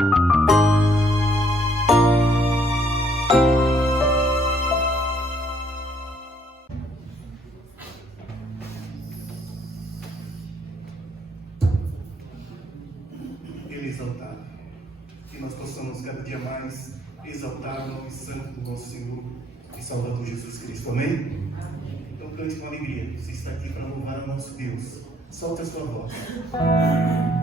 Ele exaltado. Que nós possamos cada dia mais exaltar o nome santo do nosso Senhor e Salvador Jesus Cristo. Amém? Então cante com alegria. Você está aqui para louvar o nosso Deus. Solte a sua voz. Exaltado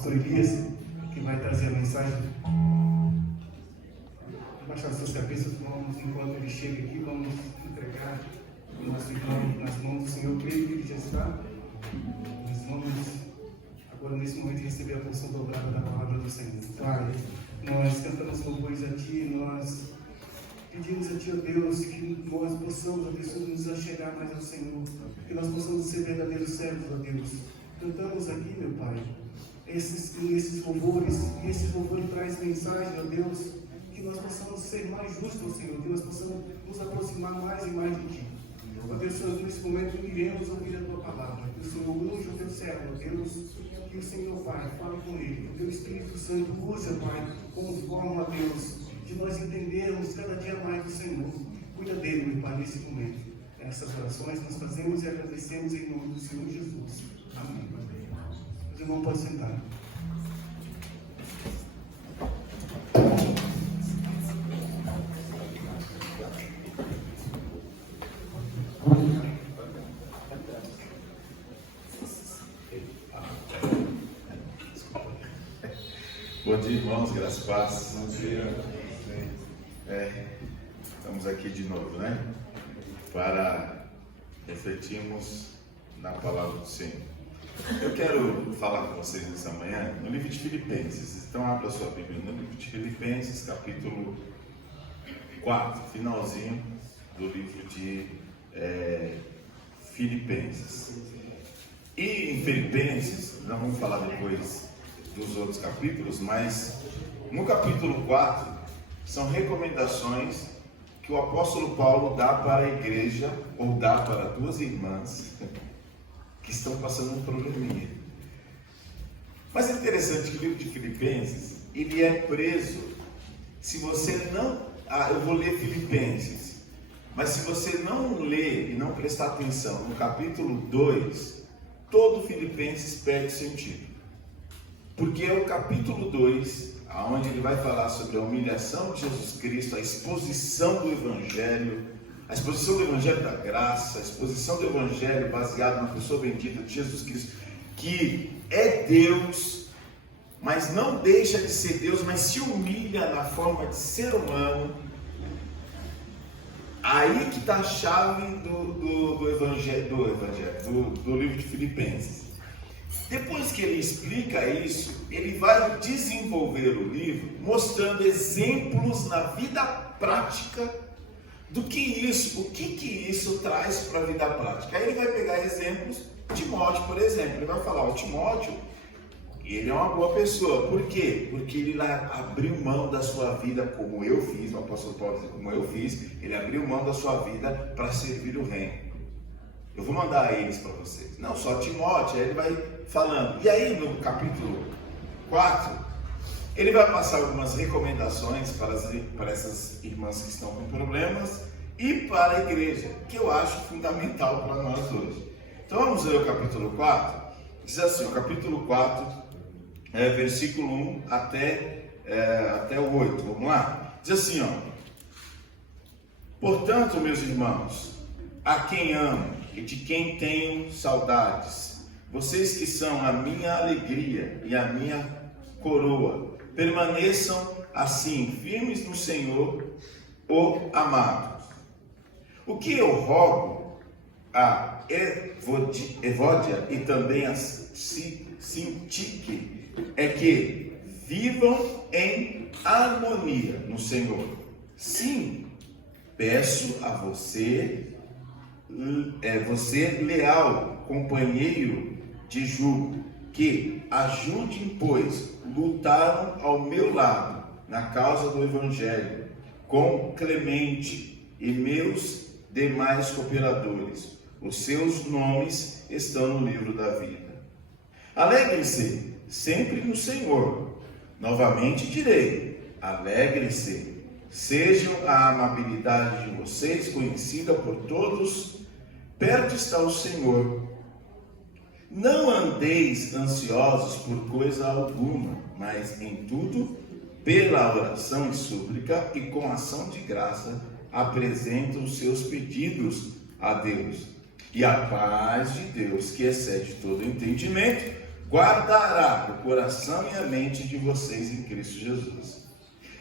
pastor Elias, que vai trazer a mensagem. Baixar suas cabeças, vamos, enquanto ele chega aqui, vamos entregar o nosso irmão nas mãos do Senhor. Creio que ele já está. Nós vamos, agora nesse momento, receber a porção dobrada da palavra do Senhor. Pai, nós cantamos louvores a Ti, nós pedimos a Ti, ó Deus, que nós possamos, ó Deus, nos achegar mais ao Senhor, que nós possamos ser verdadeiros servos, ó Deus. Cantamos aqui, meu Pai, esses louvores, e esses louvores trazem mensagem, ó Deus, que nós possamos ser mais justos, Senhor, que nós possamos nos aproximar mais e mais de Ti. Ó Deus, Senhor, nesse momento iremos ouvir a Tua palavra, que o Senhor use o Teu servo, ó Deus, que o Senhor, Pai, fale com ele, que o Teu Espírito Santo use, Pai, como forma, ó Deus, de nós entendermos cada dia mais do Senhor. Cuida dele, meu Pai, nesse momento. Essas orações nós fazemos e agradecemos em nome do Senhor Jesus. Amém. Os irmãos podem sentar. Bom dia, irmãos, graças a Deus. Bom dia. Estamos aqui de novo, né? Para refletirmos na palavra do Senhor. Eu quero falar com vocês nessa manhã no livro de Filipenses. Então, abra a sua Bíblia no livro de Filipenses, capítulo 4, finalzinho do livro de Filipenses. E em Filipenses, nós vamos falar depois dos outros capítulos, mas no capítulo 4 são recomendações que o apóstolo Paulo dá para a igreja, ou dá para duas irmãs que estão passando um probleminha. Mas é interessante que o livro de Filipenses, ele é preso. Se você não... eu vou ler Filipenses, mas se você não ler e não prestar atenção no capítulo 2, todo Filipenses perde sentido. Porque é o capítulo 2, onde ele vai falar sobre a humilhação de Jesus Cristo, a exposição do Evangelho da graça, a exposição do Evangelho baseado na pessoa bendita de Jesus Cristo, que é Deus, mas não deixa de ser Deus, mas se humilha na forma de ser humano. Aí que está a chave do livro de Filipenses. Depois que ele explica isso, ele vai desenvolver o livro mostrando exemplos na vida prática do que isso, o que isso traz para a vida prática. Aí ele vai pegar exemplos, Timóteo, por exemplo. Ele vai falar, o Timóteo, ele é uma boa pessoa. Por quê? Porque ele abriu mão da sua vida, como eu fiz, o apóstolo Paulo diz, como eu fiz, ele abriu mão da sua vida para servir o reino. Eu vou mandar eles para vocês. Não, só Timóteo. Aí ele vai falando. E aí no capítulo 4, ele vai passar algumas recomendações para essas irmãs que estão com problemas e para a igreja, que eu acho fundamental para nós hoje. Então vamos ler o capítulo 4. Diz assim, o capítulo 4, versículo 1 até o 8. Vamos lá? Diz assim, portanto, meus irmãos, a quem amo e de quem tenho saudades, vocês que são a minha alegria e a minha coroa, permaneçam assim, firmes no Senhor, o amado. O que eu rogo a Evódia e também a Sintique é que vivam em harmonia no Senhor. Sim, peço a você, você leal, companheiro de jugo, que ajudem, pois lutaram ao meu lado na causa do Evangelho, com Clemente e meus demais cooperadores. Os seus nomes estão no livro da vida. Alegrem-se sempre no Senhor. Novamente direi, alegrem-se. Sejam a amabilidade de vocês conhecida por todos. Perto está o Senhor. Não andeis ansiosos por coisa alguma, mas em tudo, pela oração e súplica e com ação de graça, apresentam os seus pedidos a Deus. E a paz de Deus, que excede todo entendimento, guardará o coração e a mente de vocês em Cristo Jesus.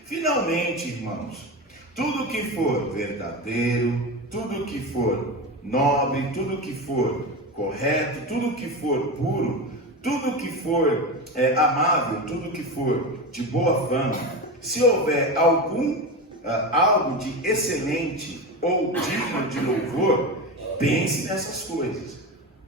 Finalmente, irmãos, tudo que for verdadeiro, tudo que for nobre, tudo que for correto, tudo que for puro, tudo que for amável, tudo que for de boa fama, se houver algo de excelente ou digno de louvor, pense nessas coisas.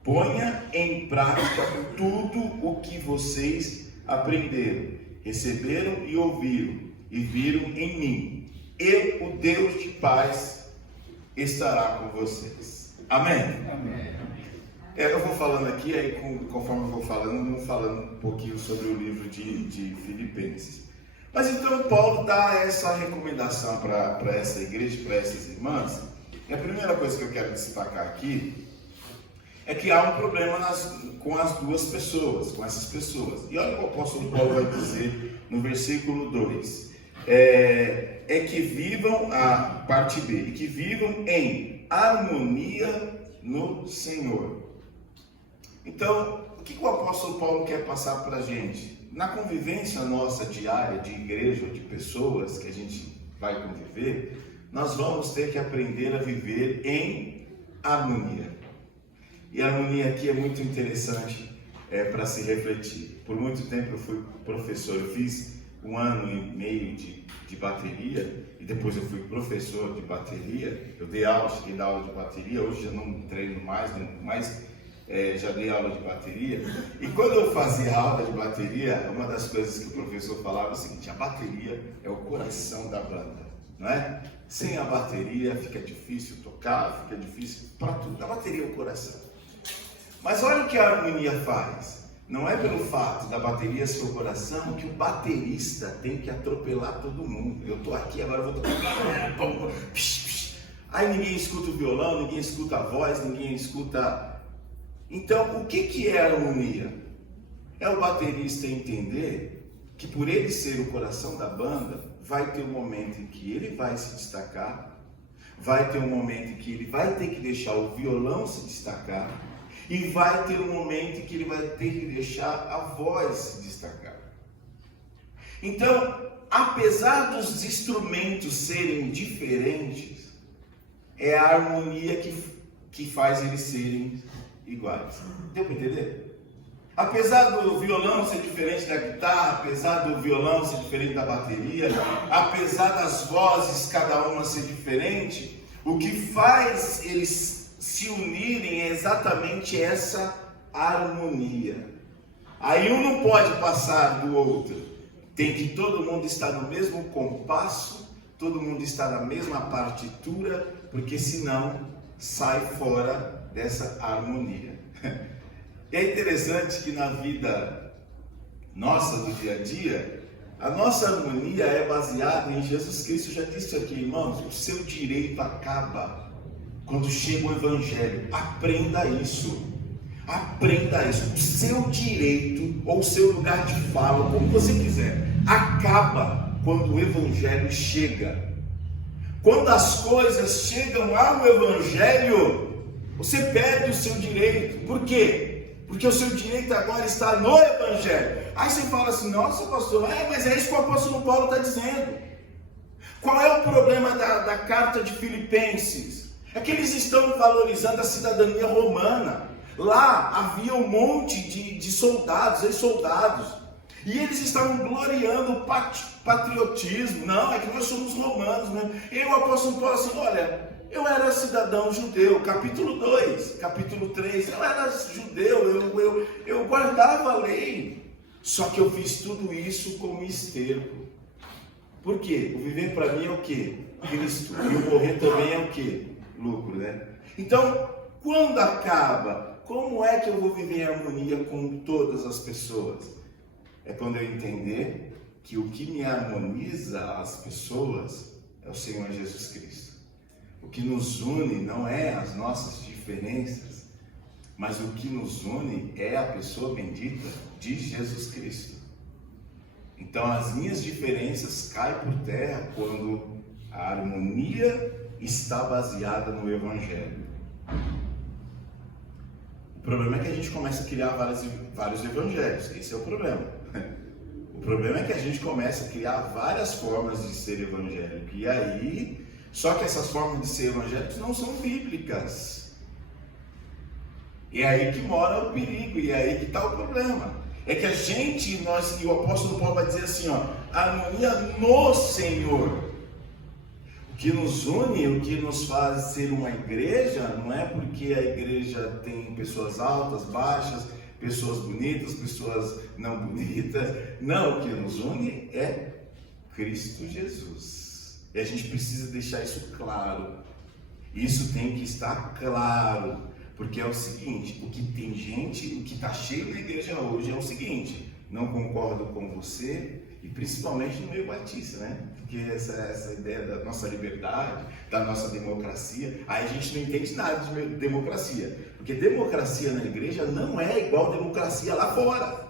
Ponha em prática tudo o que vocês aprenderam, receberam e ouviram e viram em mim. Eu, o Deus de paz, estará com vocês. Amém? Amém. Eu vou falando aqui, aí conforme eu vou falando um pouquinho sobre o livro de Filipenses. Mas então Paulo dá essa recomendação para essa igreja, para essas irmãs. E a primeira coisa que eu quero destacar aqui é que há um problema com as duas pessoas, com essas pessoas. E olha o que o apóstolo Paulo vai dizer no versículo 2. É que vivam, a parte B, que vivam em harmonia no Senhor. Então, o que o apóstolo Paulo quer passar para a gente? Na convivência nossa diária, de igreja, de pessoas que a gente vai conviver, nós vamos ter que aprender a viver em harmonia. E a harmonia aqui é muito interessante para se refletir. Por muito tempo eu fui professor, eu fiz 1 ano e meio de bateria, e depois eu fui professor de bateria. Eu dei aula, cheguei a dar aula de bateria, hoje já não treino mais, já dei aula de bateria. E quando eu fazia aula de bateria, uma das coisas que o professor falava é o seguinte: a bateria é o coração da banda, não é? Sem a bateria fica difícil tocar, fica difícil para tudo. A bateria é o coração. Mas olha o que a harmonia faz. Não é pelo fato da bateria ser o coração que o baterista tem que atropelar todo mundo. Eu estou aqui, agora eu vou tocar. Aí ninguém escuta o violão, ninguém escuta a voz, ninguém escuta. Então, o que é a harmonia? É o baterista entender que por ele ser o coração da banda, vai ter um momento em que ele vai se destacar, vai ter um momento em que ele vai ter que deixar o violão se destacar, e vai ter um momento em que ele vai ter que deixar a voz se destacar. Então, apesar dos instrumentos serem diferentes, é a harmonia que faz eles serem iguais. Deu para entender? Apesar do violão ser diferente da guitarra, apesar do violão ser diferente da bateria, apesar das vozes cada uma ser diferente, o que faz eles se unirem é exatamente essa harmonia. Aí um não pode passar do outro. Tem que todo mundo estar no mesmo compasso, todo mundo estar na mesma partitura, porque senão sai fora dessa harmonia. É interessante que na vida nossa, do dia a dia, a nossa harmonia é baseada em Jesus Cristo. Já disse aqui, irmãos, o seu direito acaba quando chega o Evangelho. Aprenda isso. Aprenda isso. O seu direito, ou o seu lugar de fala, como você quiser, acaba quando o Evangelho chega. Quando as coisas chegam ao Evangelho, você perde o seu direito. Por quê? Porque o seu direito agora está no Evangelho. Aí você fala assim: nossa, pastor, mas é isso que o apóstolo Paulo está dizendo. Qual é o problema da carta de Filipenses? É que eles estão valorizando a cidadania romana. Lá havia um monte de soldados, ex-soldados, e eles estavam gloriando o patriotismo. Não, é que nós somos romanos, né? E o apóstolo Paulo assim: olha, eu era cidadão judeu, capítulo 2, capítulo 3, eu era judeu, eu guardava a lei, só que eu fiz tudo isso como esterco. Por quê? O viver para mim é o quê? Cristo. E o morrer também é o quê? Lucro, né? Então, quando acaba, como é que eu vou viver em harmonia com todas as pessoas? É quando eu entender que o que me harmoniza as pessoas é o Senhor Jesus Cristo. O que nos une não é as nossas diferenças, mas o que nos une é a pessoa bendita de Jesus Cristo. Então as minhas diferenças caem por terra quando a harmonia está baseada no Evangelho. O O problema é que a gente começa a criar vários evangelhos. Esse é o problema. O problema é que a gente começa a criar várias formas de ser evangélico. E aí, só que essas formas de ser evangélicos não são bíblicas. E é aí que mora o perigo, e é aí que está o problema. É que e o apóstolo Paulo vai dizer assim, ó, harmonia no Senhor. O que nos une, o que nos faz ser uma igreja, não é porque a igreja tem pessoas altas, baixas, pessoas bonitas, pessoas não bonitas. Não, o que nos une é Cristo Jesus. E a gente precisa deixar isso claro. Isso tem que estar claro. Porque é o seguinte, o que está cheio na igreja hoje é o seguinte: não concordo com você, e principalmente no meio batista, né? Porque essa ideia da nossa liberdade, da nossa democracia, aí a gente não entende nada de democracia. Porque democracia na igreja não é igual democracia lá fora.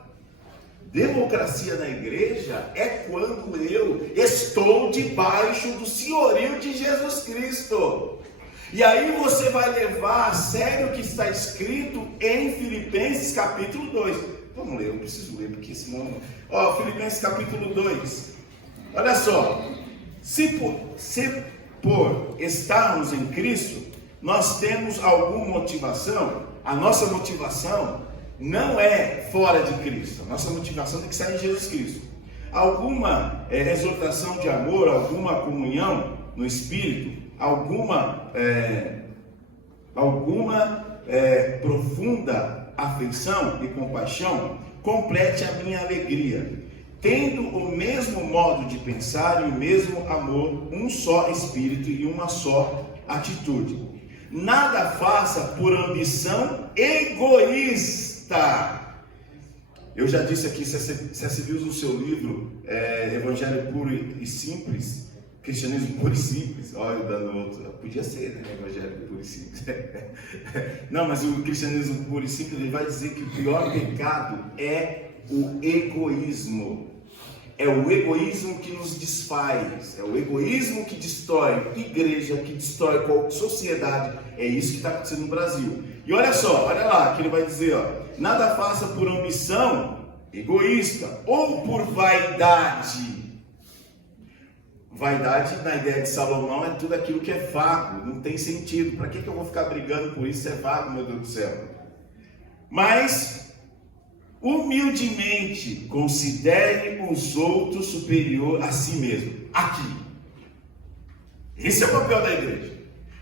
Democracia na igreja é quando eu estou debaixo do senhorio de Jesus Cristo. E aí você vai levar a sério o que está escrito em Filipenses capítulo 2. Vamos ler, eu preciso ler, porque senão... Filipenses capítulo 2. Olha só. Se por estarmos em Cristo, nós temos alguma motivação, a nossa motivação não é fora de Cristo. A nossa motivação tem que estar em Jesus Cristo. Alguma exortação de amor, alguma comunhão no Espírito, alguma profunda afeição e compaixão, complete a minha alegria, tendo o mesmo modo de pensar e o mesmo amor, um só espírito e uma só atitude. Nada faça por ambição egoísta. Eu já disse aqui, C.S. Lewis, no seu livro Evangelho Puro e Simples, Cristianismo Puro e Simples, olha, dando outro, podia ser, né, Evangelho Puro e Simples. Não, mas o Cristianismo Puro e Simples, ele vai dizer que o pior pecado é o egoísmo. É o egoísmo que nos desfaz, é o egoísmo que destrói igreja, que destrói qualquer sociedade. É isso que está acontecendo no Brasil. E olha só, olha lá, que ele vai dizer, ó, nada faça por ambição egoísta ou por vaidade. Vaidade, na ideia de Salomão, é tudo aquilo que é vago, não tem sentido. Para que eu vou ficar brigando por isso? É vago, meu Deus do céu. Mas, humildemente, considere os outros superior a si mesmo. Aqui. Esse é o papel da igreja.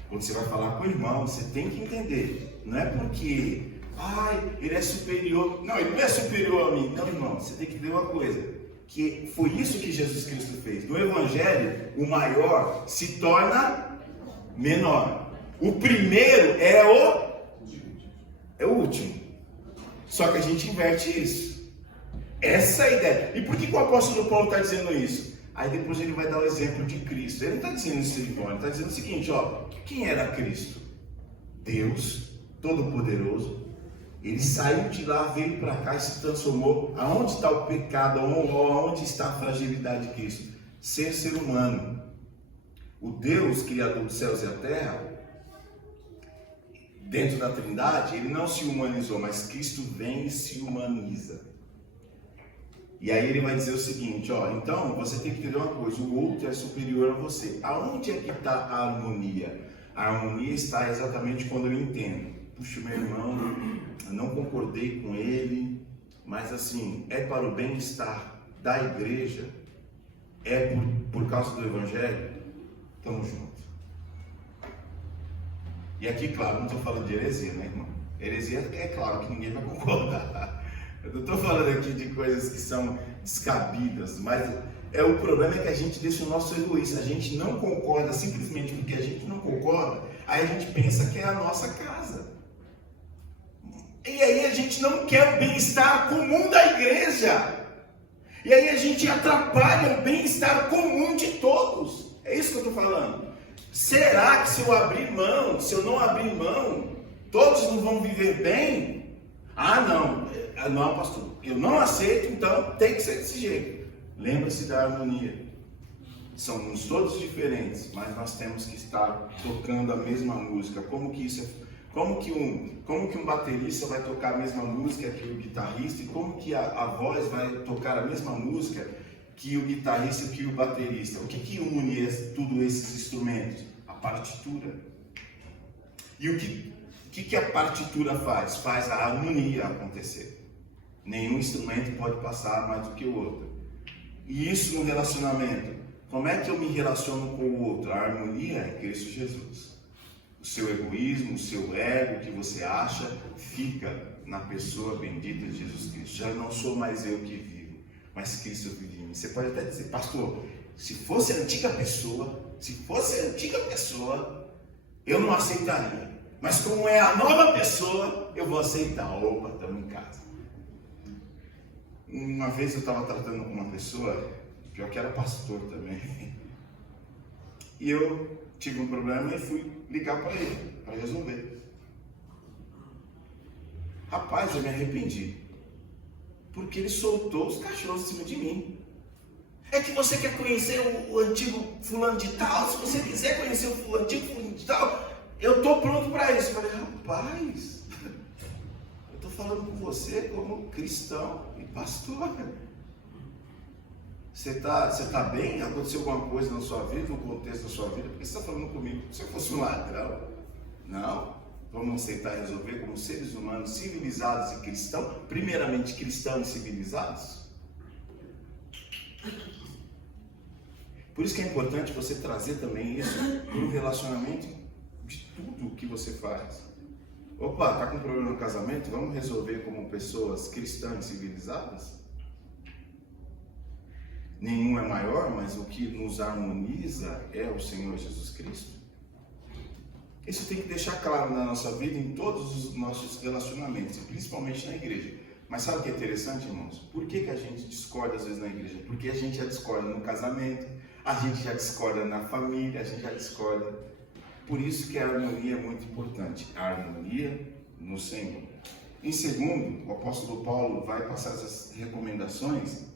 Quando você vai falar com o irmão, você tem que entender. Não é porque, ele é superior. Não, ele não é superior a mim. Não, irmão, você tem que ver uma coisa. Que foi isso que Jesus Cristo fez. No Evangelho, o maior se torna menor. O primeiro é o último. Só que a gente inverte isso. Essa é a ideia. E por que o apóstolo Paulo está dizendo isso? Aí depois ele vai dar o exemplo de Cristo. Ele não está dizendo isso, ele está dizendo o seguinte, quem era Cristo? Deus Todo-Poderoso. Ele saiu de lá, veio para cá e se transformou. Aonde está o pecado? Aonde está a fragilidade de Cristo? Ser humano. O Deus Criador dos céus e a terra, dentro da Trindade, ele não se humanizou, mas Cristo vem e se humaniza. E aí ele vai dizer o seguinte, então você tem que entender uma coisa, o outro é superior a você. Aonde é que está a harmonia? A harmonia está exatamente quando eu entendo. Puxa, meu irmão, eu não concordei com ele, mas assim, é para o bem-estar da igreja, é por causa do Evangelho, estamos juntos. E aqui, claro, não estou falando de heresia, né, irmão? Heresia é claro que ninguém vai concordar. Eu não estou falando aqui de coisas que são descabidas, mas o problema é que a gente deixa o nosso egoísmo, a gente não concorda simplesmente porque a gente não concorda, aí a gente pensa que é a nossa casa. E aí a gente não quer o bem-estar comum da igreja. E aí a gente atrapalha o bem-estar comum de todos. É isso que eu estou falando. Será que se eu abrir mão, se eu não abrir mão, todos não vão viver bem? Não, pastor. Eu não aceito, então tem que ser desse jeito. Lembre-se da harmonia. Somos todos diferentes, mas nós temos que estar tocando a mesma música. Como que isso Como que um baterista vai tocar a mesma música que o guitarrista, e como que a voz vai tocar a mesma música que o guitarrista e que o baterista? O que une todos esses instrumentos? A partitura. E o que a partitura faz? Faz a harmonia acontecer. Nenhum instrumento pode passar mais do que o outro. E isso no relacionamento. Como é que eu me relaciono com o outro? A harmonia é Cristo Jesus. O seu egoísmo, o seu ego, o que você acha, fica na pessoa bendita de Jesus Cristo. Já não sou mais eu que vivo, mas Cristo vive em mim. Você pode até dizer, pastor, se fosse a antiga pessoa, eu não aceitaria. Mas como é a nova pessoa, eu vou aceitar. Opa, estamos em casa. Uma vez eu estava tratando com uma pessoa, pior que era pastor também, e eu tive um problema e fui ligar para ele, para resolver. Rapaz, eu me arrependi, porque ele soltou os cachorros em cima de mim. É que você quer conhecer o antigo fulano de tal, se você quiser conhecer o antigo fulano de tal, eu estou pronto para isso. Eu falei, rapaz, eu estou falando com você como cristão e pastor. Você tá bem? Aconteceu alguma coisa na sua vida, no contexto da sua vida? Por que você está falando comigo? Se eu fosse um ladrão? Não. Vamos aceitar e resolver como seres humanos civilizados e cristãos, primeiramente cristãos e civilizados. Por isso que é importante você trazer também isso para o relacionamento de tudo o que você faz. Opa, tá com problema no casamento? Vamos resolver como pessoas cristãs e civilizadas? Nenhum é maior, mas o que nos harmoniza é o Senhor Jesus Cristo. Isso tem que deixar claro na nossa vida, em todos os nossos relacionamentos, principalmente na igreja. Mas sabe o que é interessante, irmãos? Por que a gente discorda às vezes na igreja? Porque a gente já discorda no casamento, a gente já discorda na família, a gente já discorda. Por isso que a harmonia é muito importante. A harmonia no Senhor. Em segundo, o apóstolo Paulo vai passar essas recomendações.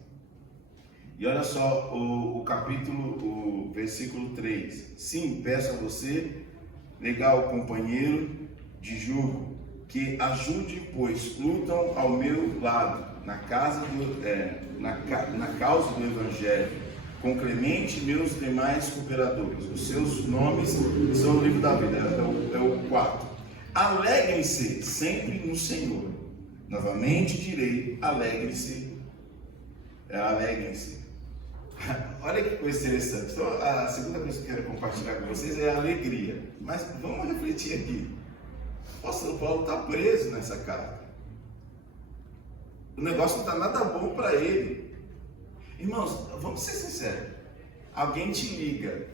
E olha só o versículo 3. Sim, peço a você, legal companheiro de jugo, que ajude, pois lutam ao meu lado, na causa do Evangelho, com Clemente e meus demais cooperadores. Os seus nomes são o livro da vida, é o 4. Alegrem-se sempre no Senhor. Novamente direi, alegrem-se. Alegrem-se. Olha que coisa interessante. Então, a segunda coisa que eu quero compartilhar com vocês é a alegria. Mas vamos refletir aqui. O apóstolo Paulo está preso nessa carta. O negócio não está nada bom para ele. Irmãos, vamos ser sinceros. Alguém te liga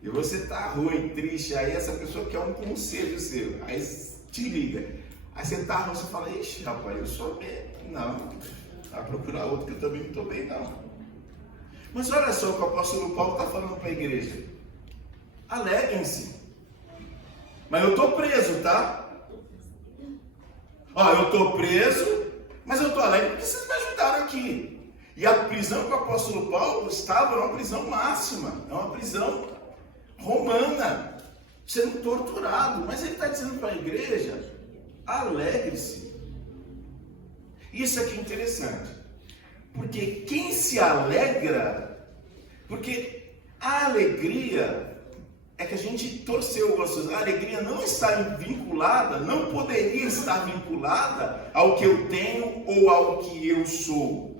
e você está ruim, triste, aí essa pessoa quer um conselho seu, aí te liga. Aí você está ruim, você fala, ixi, rapaz, eu sou bem. Não, vai procurar outro que eu também não estou bem, não. Mas olha só o que o apóstolo Paulo está falando para a igreja. Alegrem-se. Mas eu estou preso, tá? Ó, eu estou preso, mas eu estou alegre porque vocês me ajudaram aqui. E a prisão que o apóstolo Paulo estava é uma prisão máxima, é uma prisão romana, sendo torturado. Mas ele está dizendo para a igreja, alegre-se. Isso aqui é interessante, porque quem se alegra, porque a alegria é que a gente torceu, a alegria não está vinculada, não poderia estar vinculada ao que eu tenho ou ao que eu sou.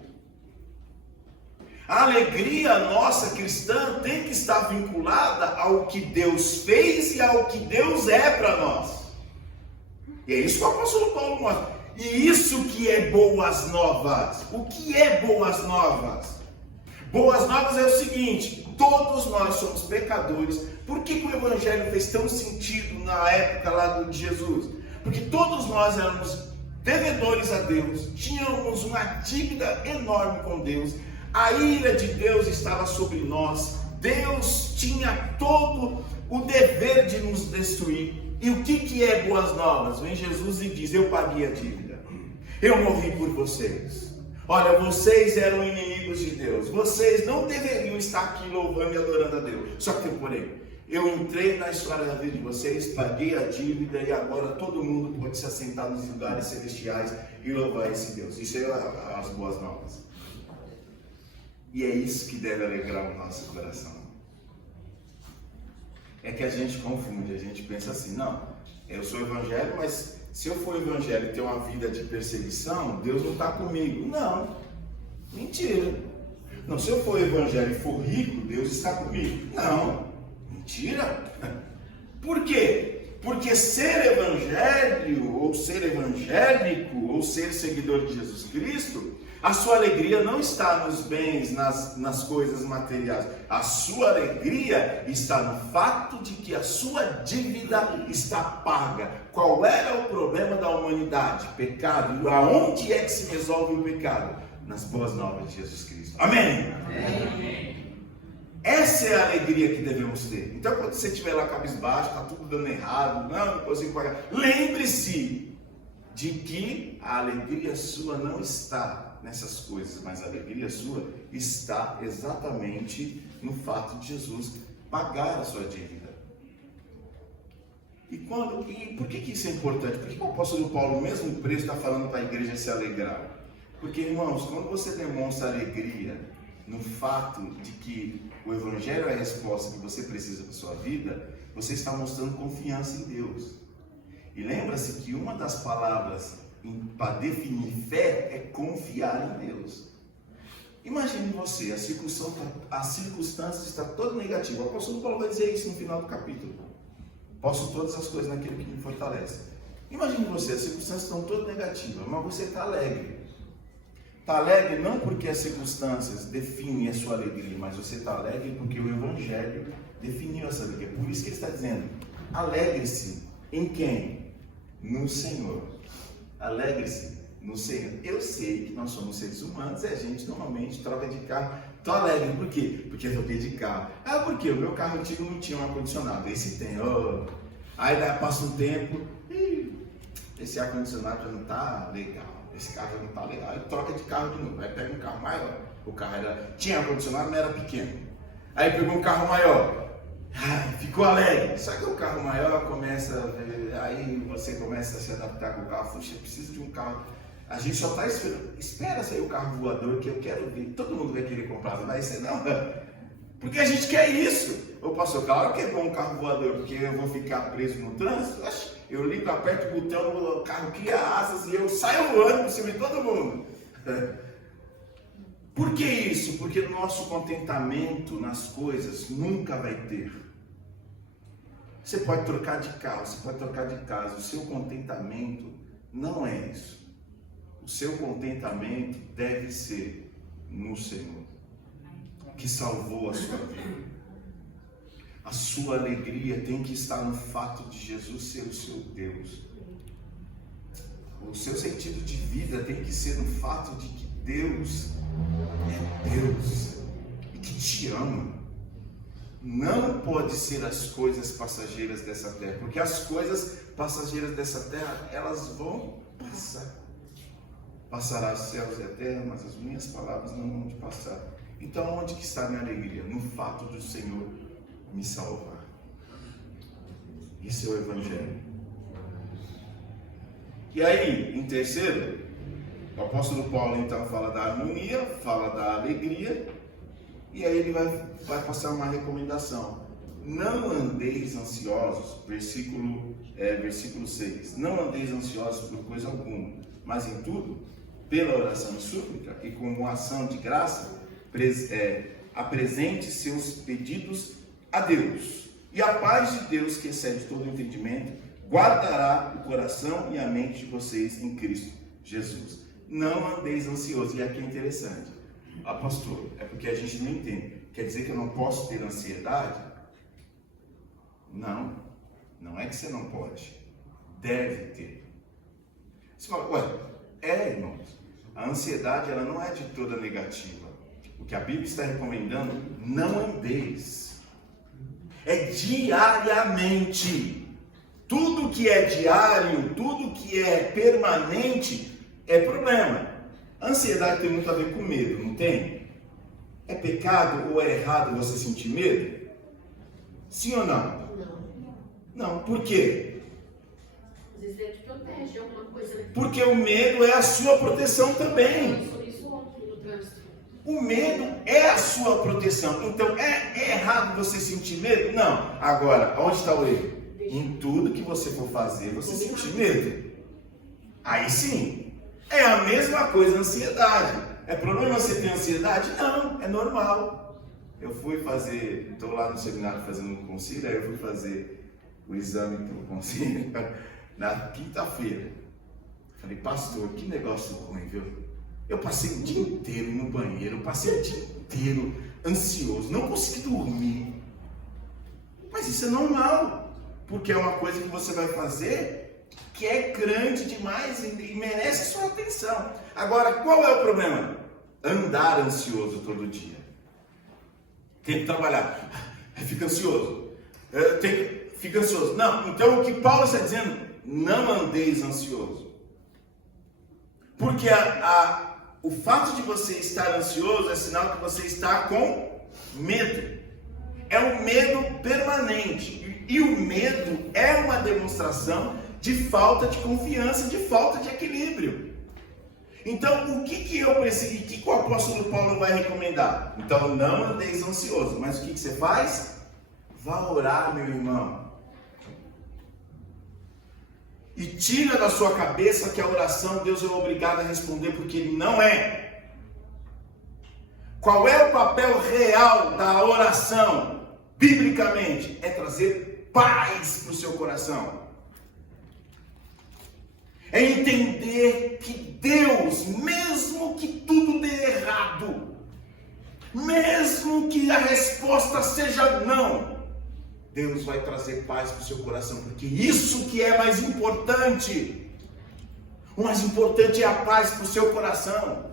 A alegria nossa cristã tem que estar vinculada ao que Deus fez e ao que Deus é para nós. E é isso que o apóstolo Paulo mostra. E isso que é boas novas. O que é boas novas? Boas novas é o seguinte: todos nós somos pecadores. Por que o Evangelho fez tão sentido na época lá de Jesus? Porque todos nós éramos devedores a Deus, tínhamos uma dívida enorme com Deus, a ira de Deus estava sobre nós, Deus tinha todo o dever de nos destruir. E o que é boas novas? Vem Jesus e diz, eu paguei a dívida, eu morri por vocês. Olha, vocês eram inimigos de Deus, vocês não deveriam estar aqui louvando e adorando a Deus. Só que tem um porém, Eu entrei na história da vida de vocês, paguei a dívida e agora todo mundo pode se assentar nos lugares celestiais e louvar esse Deus. Isso é as boas novas. E é isso que deve alegrar o nosso coração. É que a gente confunde, a gente pensa assim, não, eu sou evangélico, mas se eu for evangélico e ter uma vida de perseguição, Deus não está comigo. Não, mentira. Não, se eu for evangélico e for rico, Deus está comigo. Não, mentira. Por quê? Porque ser evangelho, ou ser evangélico, ou ser seguidor de Jesus Cristo, a sua alegria não está nos bens, nas coisas materiais. A sua alegria está no fato de que a sua dívida está paga. Qual era o problema da humanidade? Pecado. Aonde é que se resolve o pecado? Nas boas novas de Jesus Cristo. Amém? Amém. Essa é a alegria que devemos ter. Então, quando você estiver lá cabisbaixo, está tudo dando errado, não consigo pagar, lembre-se de que a alegria sua não está nessas coisas, mas a alegria sua está exatamente no fato de Jesus pagar a sua dívida. E por que isso é importante? Por que o apóstolo Paulo, mesmo preso, está falando para a igreja se alegrar? Porque, irmãos, quando você demonstra alegria no fato de que o evangelho é a resposta que você precisa para a sua vida, você está mostrando confiança em Deus. E lembra-se que uma das palavras para definir fé é confiar em Deus. Imagine você, a circunstância está toda negativa. O apóstolo Paulo vai dizer isso no final do capítulo. Posso todas as coisas naquele que me fortalece. Imagine você, as circunstâncias estão todas negativas, mas você está alegre. Está alegre não porque as circunstâncias definem a sua alegria, mas você está alegre porque o evangelho definiu essa alegria. Por isso que ele está dizendo, alegre-se em quem? No Senhor. Alegre-se no Senhor. Eu sei que nós somos seres humanos e a gente normalmente troca de carro. Estou alegre, por quê? Porque eu troquei de carro. Por quê? O meu carro antigo não tinha um ar-condicionado, esse tem. Aí passa um tempo, esse ar-condicionado já não está legal, esse carro já não está legal. Aí troca de carro de novo, aí pega um carro maior. O carro tinha ar-condicionado, mas era pequeno. Aí pegou um carro maior. Ficou alegre. Só que o carro maior começa, aí você começa a se adaptar com o carro. Puxa, eu preciso de um carro. A gente só está esperando. Espera sair o carro voador que eu quero ver. Todo mundo vai querer comprar, não vai ser não. Porque a gente quer isso. Ô pastor, claro que é bom um carro voador, porque eu vou ficar preso no trânsito. Eu ligo, aperto o botão, o carro cria asas e eu saio voando por cima de todo mundo. Por que isso? Porque o nosso contentamento nas coisas nunca vai ter. Você pode trocar de carro, você pode trocar de casa, o seu contentamento não é isso. O seu contentamento deve ser no Senhor, que salvou a sua vida. A sua alegria tem que estar no fato de Jesus ser o seu Deus. O seu sentido de vida tem que ser no fato de que Deus é Deus e que te ama. Não pode ser as coisas passageiras dessa terra, porque as coisas passageiras dessa terra, elas vão passar. Passará os céus e a terra, mas as minhas palavras não vão te passar. Então, onde que está a minha alegria? No fato do Senhor me salvar. Isso é o Evangelho. E aí, em terceiro, o apóstolo Paulo então fala da harmonia, fala da alegria, e aí ele vai passar uma recomendação. Não andeis ansiosos, versículo 6. Não andeis ansiosos por coisa alguma, mas em tudo, pela oração e súplica, e com uma ação de graça, apresente seus pedidos a Deus. E a paz de Deus, que excede todo entendimento, guardará o coração e a mente de vocês em Cristo Jesus. Não andeis ansiosos. E aqui é interessante. Pastor, é porque a gente não entende. Quer dizer que eu não posso ter ansiedade? Não. Não é que você não pode. Deve ter. Você fala, irmãos, a ansiedade ela não é de toda negativa. O que a Bíblia está recomendando, não andeis. É diariamente. Tudo que é diário, tudo que é permanente, é problema. A ansiedade tem muito a ver com medo, não tem? É pecado ou é errado você sentir medo? Sim ou não? Não. Não. Por quê? Às vezes ele te protege, alguma coisa. Porque o medo é a sua proteção também. Isso ontem no trânsito. O medo é a sua proteção. Então, é errado você sentir medo? Não. Agora, onde está o erro? Em tudo que você for fazer, você sentir medo. Aí sim. É a mesma coisa a ansiedade. É problema você ter ansiedade? Não, é normal. Eu fui fazer, estou lá no seminário fazendo um concílio, aí eu fui fazer o exame do concílio na quinta-feira. Falei, pastor, que negócio ruim, viu? Eu passei o dia inteiro no banheiro, eu passei o dia inteiro ansioso, não consegui dormir. Mas isso é normal, porque é uma coisa que você vai fazer que é grande demais e merece sua atenção. Agora, qual é o problema? Andar ansioso todo dia. Tem que trabalhar. Fica ansioso. Fica ansioso. Não, então o que Paulo está dizendo, não andeis ansioso. Porque o fato de você estar ansioso é sinal que você está com medo. É um medo permanente. E o medo é uma demonstração de falta de confiança, de falta de equilíbrio. Então, o que eu preciso, o que o apóstolo Paulo vai recomendar? Então, não andeis ansioso, mas o que você faz? Vá orar, meu irmão. E tira da sua cabeça que a oração Deus é obrigado a responder, porque Ele não é. Qual é o papel real da oração, biblicamente? É trazer paz para o seu coração. É entender que Deus, mesmo que tudo dê errado, mesmo que a resposta seja não, Deus vai trazer paz para o seu coração, porque isso que é mais importante. O mais importante é a paz para o seu coração.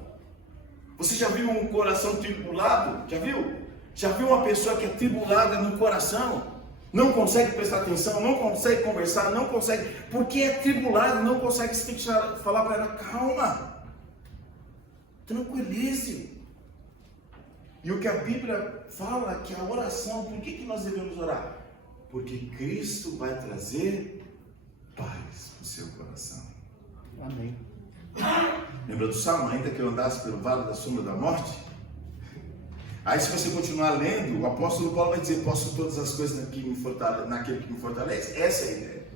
Você já viu um coração tribulado? Já viu? Já viu uma pessoa que é tribulada no coração? Não consegue prestar atenção, não consegue conversar, não consegue, porque é tribulado, não consegue. Você tem que falar para ela, calma, tranquilize. E o que a Bíblia fala, que a oração, por que nós devemos orar? Porque Cristo vai trazer paz para o seu coração. Amém. Lembra do Salmo, ainda que eu andasse pelo vale da sombra da morte? Aí se você continuar lendo, o apóstolo Paulo vai dizer, posso todas as coisas naquele que me fortalece. Essa é a ideia.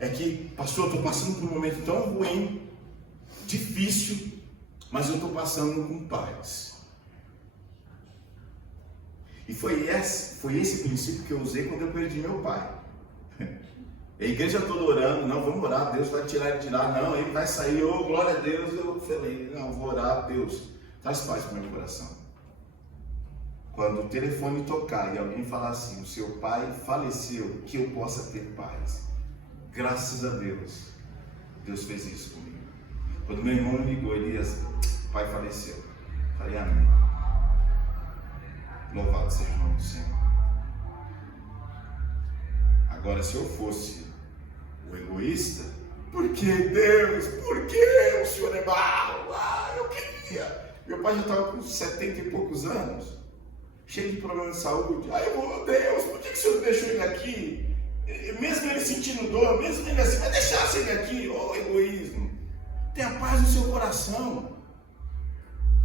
É que, pastor, eu estou passando por um momento tão ruim, difícil, mas eu estou passando com paz. E foi esse princípio que eu usei quando eu perdi meu pai. A igreja toda orando, não, vamos orar, Deus vai tirar ele de lá, não, ele vai sair, oh, glória a Deus. Eu falei, não, vou orar, Deus, traz paz para o meu coração. Quando o telefone tocar e alguém falar assim, o seu pai faleceu, que eu possa ter paz. Graças a Deus, Deus fez isso comigo. Quando meu irmão me ligou, Elias, o pai faleceu. Falei, amém. Louvado seja o nome do Senhor. Agora, se eu fosse o egoísta, por que Deus? Por que o Senhor é mau? Eu queria. Meu pai já estava com 70 e poucos anos, cheio de problemas de saúde. Deus, por que o Senhor deixou ele aqui? Mesmo ele sentindo dor, mesmo ele assim, mas deixasse ele aqui, egoísmo. Tenha paz no seu coração.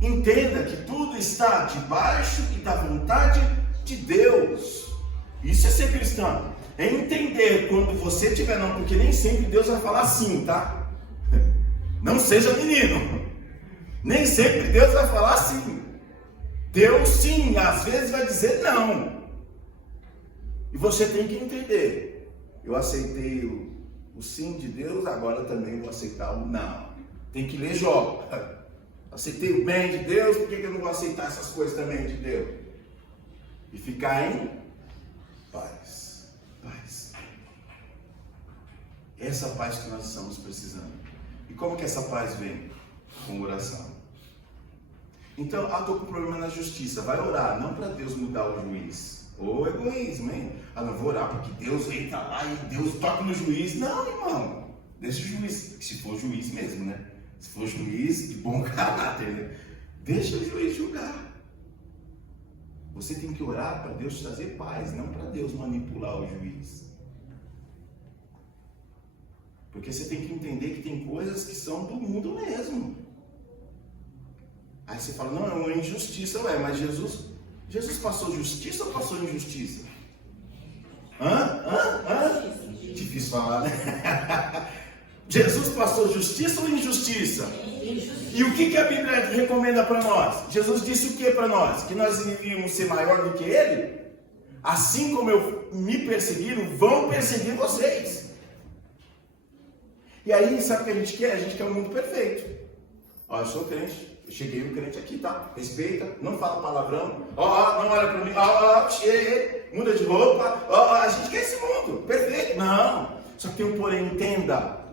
Entenda que tudo está debaixo e da vontade de Deus. Isso é ser cristão. É entender quando você tiver não, porque nem sempre Deus vai falar sim, tá? Não seja menino. Nem sempre Deus vai falar sim. Deus sim, às vezes vai dizer não. E você tem que entender. Eu aceitei o sim de Deus, agora também vou aceitar o não. Tem que ler Jó. Aceitei o bem de Deus, por que eu não vou aceitar essas coisas também de Deus? E ficar em paz. Paz. Essa paz que nós estamos precisando. E como que essa paz vem? Com oração. Então, estou com problema na justiça. Vai orar, não para Deus mudar o juiz. Ou egoísmo, hein? Não vou orar porque Deus entra lá e Deus toca no juiz. Não, irmão. Deixa o juiz, se for juiz mesmo, né? Se for juiz de bom caráter, né? Deixa o juiz julgar. Você tem que orar para Deus trazer paz, não para Deus manipular o juiz. Porque você tem que entender que tem coisas que são do mundo mesmo. Aí você fala, não, é uma injustiça. Ué, mas Jesus passou justiça ou passou injustiça? Difícil falar, né? Jesus passou justiça ou injustiça? E o que a Bíblia recomenda para nós? Jesus disse o que para nós? Que nós deveríamos ser maior do que Ele? Assim como me perseguiram, vão perseguir vocês. E aí, sabe o que a gente quer? A gente quer um mundo perfeito. Ó, eu sou crente, eu cheguei um crente aqui, tá? Respeita, não fala palavrão, não olha para mim, muda de roupa, a gente quer esse mundo perfeito. Não, só que tem um porém, entenda,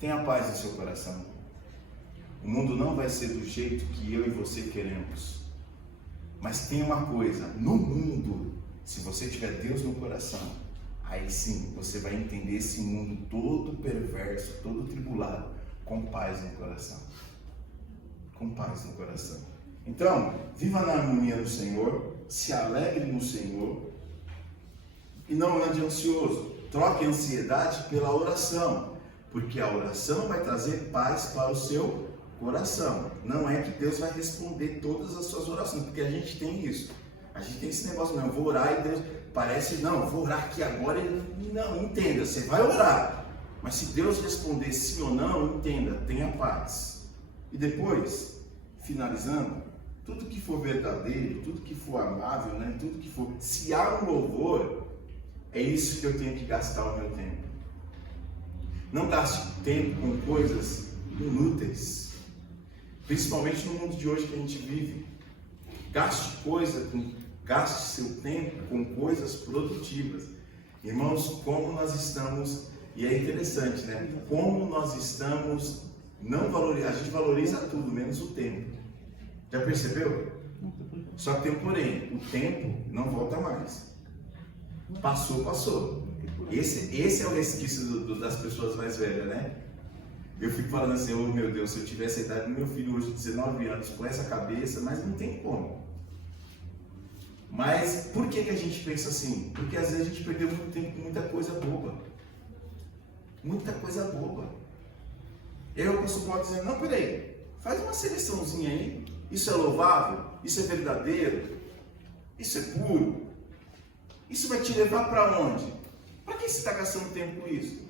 tenha paz no seu coração. O mundo não vai ser do jeito que eu e você queremos. Mas tem uma coisa, no mundo, se você tiver Deus no coração, aí sim, você vai entender esse mundo todo perverso, todo tribulado, com paz no coração. Com paz no coração. Então, viva na harmonia do Senhor, se alegre no Senhor, e não ande ansioso. Troque a ansiedade pela oração, porque a oração vai trazer paz para o seu coração. Não é que Deus vai responder todas as suas orações, porque a gente tem isso. A gente tem esse negócio, não, eu vou orar e Deus parece, não, vou orar aqui agora. Não, entenda, você vai orar. Mas se Deus responder sim ou não, entenda, tenha paz. E depois, finalizando, tudo que for verdadeiro, tudo que for amável, né, tudo que for, se há um louvor, é isso que eu tenho que gastar o meu tempo. Não gaste tempo com coisas inúteis. Principalmente no mundo de hoje que a gente vive. Gaste seu tempo com coisas produtivas. Irmãos, como nós estamos, e é interessante, né? Como nós estamos, a gente valoriza tudo, menos o tempo. Já percebeu? Só que tem um porém, o tempo não volta mais. Passou. Esse é o resquício das pessoas mais velhas, né? Eu fico falando assim, oh meu Deus, se eu tivesse a idade do meu filho hoje, 19 anos, com essa cabeça, mas não tem como. Mas por que a gente pensa assim? Porque às vezes a gente perdeu muito tempo com muita coisa boba. Muita coisa boba. Eu posso dizer, não, peraí, faz uma seleçãozinha aí. Isso é louvável? Isso é verdadeiro? Isso é puro? Isso vai te levar para onde? Para que você está gastando tempo com isso?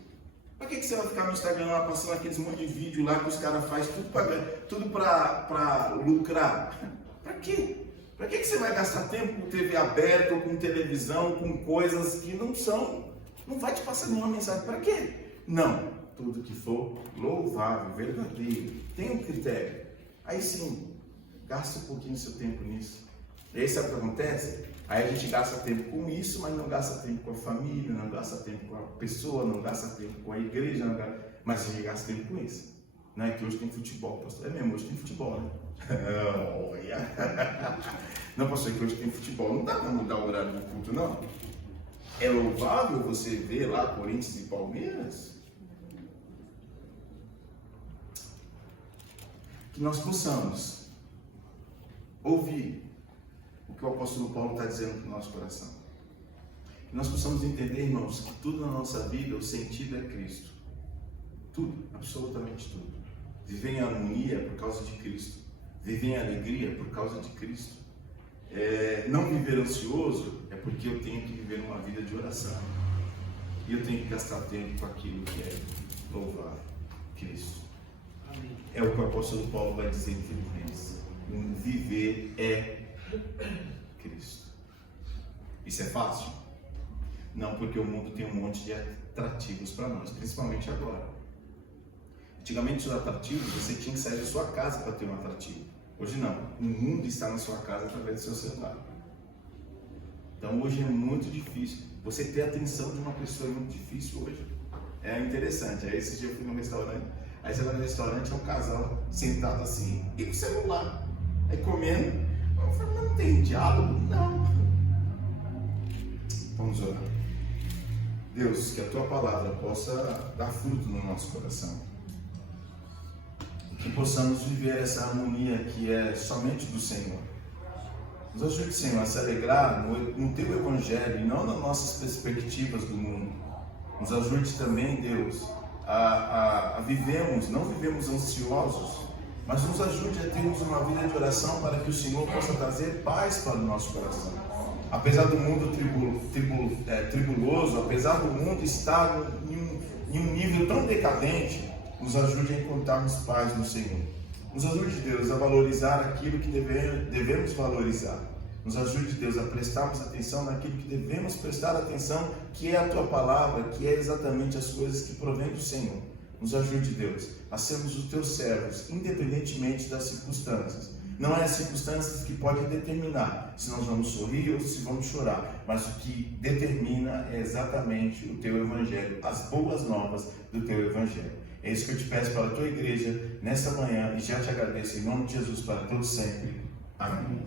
Para que você vai ficar no Instagram lá passando aqueles monte de vídeo lá que os caras fazem tudo para lucrar? Para quê? Para que você vai gastar tempo com TV aberta ou com televisão, com coisas que não vai te passar nenhuma mensagem? Para quê? Não, tudo que for louvável, verdadeiro, tem um critério. Aí sim, gasta um pouquinho do seu tempo nisso. E aí sabe o que acontece? Aí a gente gasta tempo com isso, mas não gasta tempo com a família, não gasta tempo com a pessoa, não gasta tempo com a igreja, mas a gente gasta tempo com isso. Não é que hoje tem futebol, pastor. É mesmo, hoje tem futebol, né? Não, pastor, é que hoje tem futebol. Não dá para mudar o horário do culto, não. É louvável você ver lá Corinthians e Palmeiras? Que nós possamos ouvir o que o apóstolo Paulo está dizendo para o nosso coração. Que nós possamos entender, irmãos, que tudo na nossa vida, o sentido é Cristo. Tudo, absolutamente tudo. Viver em harmonia por causa de Cristo. Viver em alegria por causa de Cristo. Não viver ansioso é porque eu tenho que viver uma vida de oração. E eu tenho que gastar tempo com aquilo que é louvar Cristo. Amém. É o que o apóstolo Paulo vai dizer em Filipenses. Viver é Cristo. Isso é fácil? Não, porque o mundo tem um monte de atrativos para nós, principalmente agora. Antigamente os atrativos, você tinha que sair da sua casa para ter um atrativo. Hoje não, o mundo está na sua casa através do seu celular. Então hoje é muito difícil. Você ter a atenção de uma pessoa é muito difícil hoje. É interessante. Aí esse dia eu fui num restaurante, aí você vai no restaurante, é um casal sentado assim, e com o celular. Aí comendo. Eu falei, mas não tem diálogo? Não. Vamos orar. Deus, que a tua palavra possa dar fruto no nosso coração. Que possamos viver essa harmonia que é somente do Senhor. Nos ajude, Senhor, a se alegrar no Teu Evangelho e não nas nossas perspectivas do mundo. Nos ajude também, Deus, a vivermos, não vivemos ansiosos, mas nos ajude a termos uma vida de oração para que o Senhor possa trazer paz para o nosso coração. Apesar do mundo tribuloso, apesar do mundo estar em um nível tão decadente, nos ajude a encontrarmos paz no Senhor. Nos ajude, Deus, a valorizar aquilo que devemos valorizar. Nos ajude, Deus, a prestarmos atenção naquilo que devemos prestar atenção, que é a Tua palavra, que é exatamente as coisas que provêm do Senhor. Nos ajude, Deus, a sermos os Teus servos, independentemente das circunstâncias. Não é as circunstâncias que podem determinar se nós vamos sorrir ou se vamos chorar, mas o que determina é exatamente o Teu Evangelho, as boas novas do Teu Evangelho. É isso que eu te peço para a Tua igreja nesta manhã e já te agradeço em nome de Jesus para todos sempre. Amém.